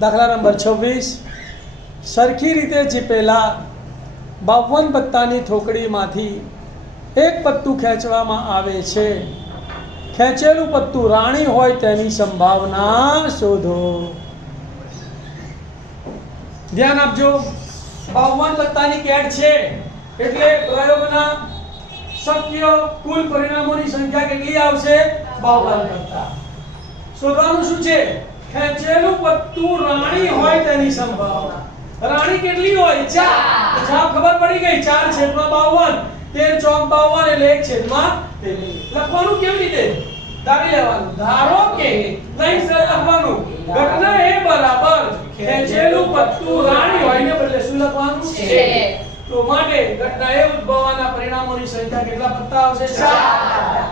દાખલા નંબર 26 સરખી રીતે ચીપેલા 52 પત્તાની થોકડીમાંથી એક પત્તું ખેંચવામાં આવે છે। ખેંચેલું પત્તું રાણી હોય તેની સંભાવના શોધો। ધ્યાન આપજો, 52 પત્તાની કેટ છે એટલે પ્રયોગના શક્ય કુલ પરિણામોની સંખ્યા કેટલી આવશે? 52 પત્તા। શોધવાનું શું છે? ખેંચેલું પત્તું રાણી હોય તેની સંભાવના। રાણી કેટલી હોય? 4। જવાબ ખબર પડી ગઈ, 4/52, 13 ચોક 52 એટલે 1/13। લખવાનું કેવી રીતે? ધારી લેવાનું। ધારો કે નહીં સર લખવાનું, ઘટના એ બરાબર ખેંચેલું પત્તું રાણી હોય ને બદલે શું લખવાનું છે? તો માટે ઘટના એ ઉદ્ભવવાના પરિણામોની સંખ્યા કેટલા પત્તા આવશે? 4।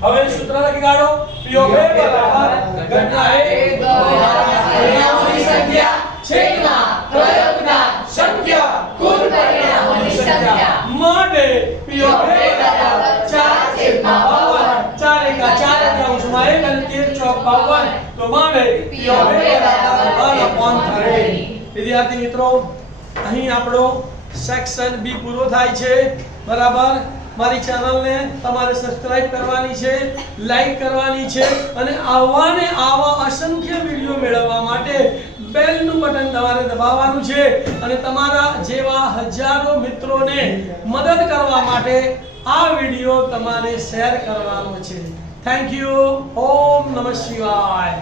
હવે સૂત્ર લખી કાઢો, P of A બરાબર ઘટના એ ઉદ્ભવવાના પરિણામોની સંખ્યા છેદમાં પ્રયોગના શક્ય કુલ પરિણામોની સંખ્યા માટે P of A બરાબર 4/52। 4 એકા 4 એટલે અંશમાં 1 અને 13 ચોક 52, તો માટે P of A બરાબર 1/3। વિદ્યાર્થી મિત્રો, અહીં આપણો સેક્શન બી પૂરો થાય છે। બરાબર, મારી ચેનલને તમારે સબસ્ક્રાઇબ કરવાની છે, લાઈક કરવાની છે અને આવા અસંખ્ય વિડિયો મેળવવા માટે બેલનું બટન તમારે દબાવવાનું છે અને તમારા જેવા હજારો મિત્રોને મદદ કરવા માટે આ વિડિયો તમારે શેર કરવાનો છે। Thank you. ઓમ નમઃ શિવાય।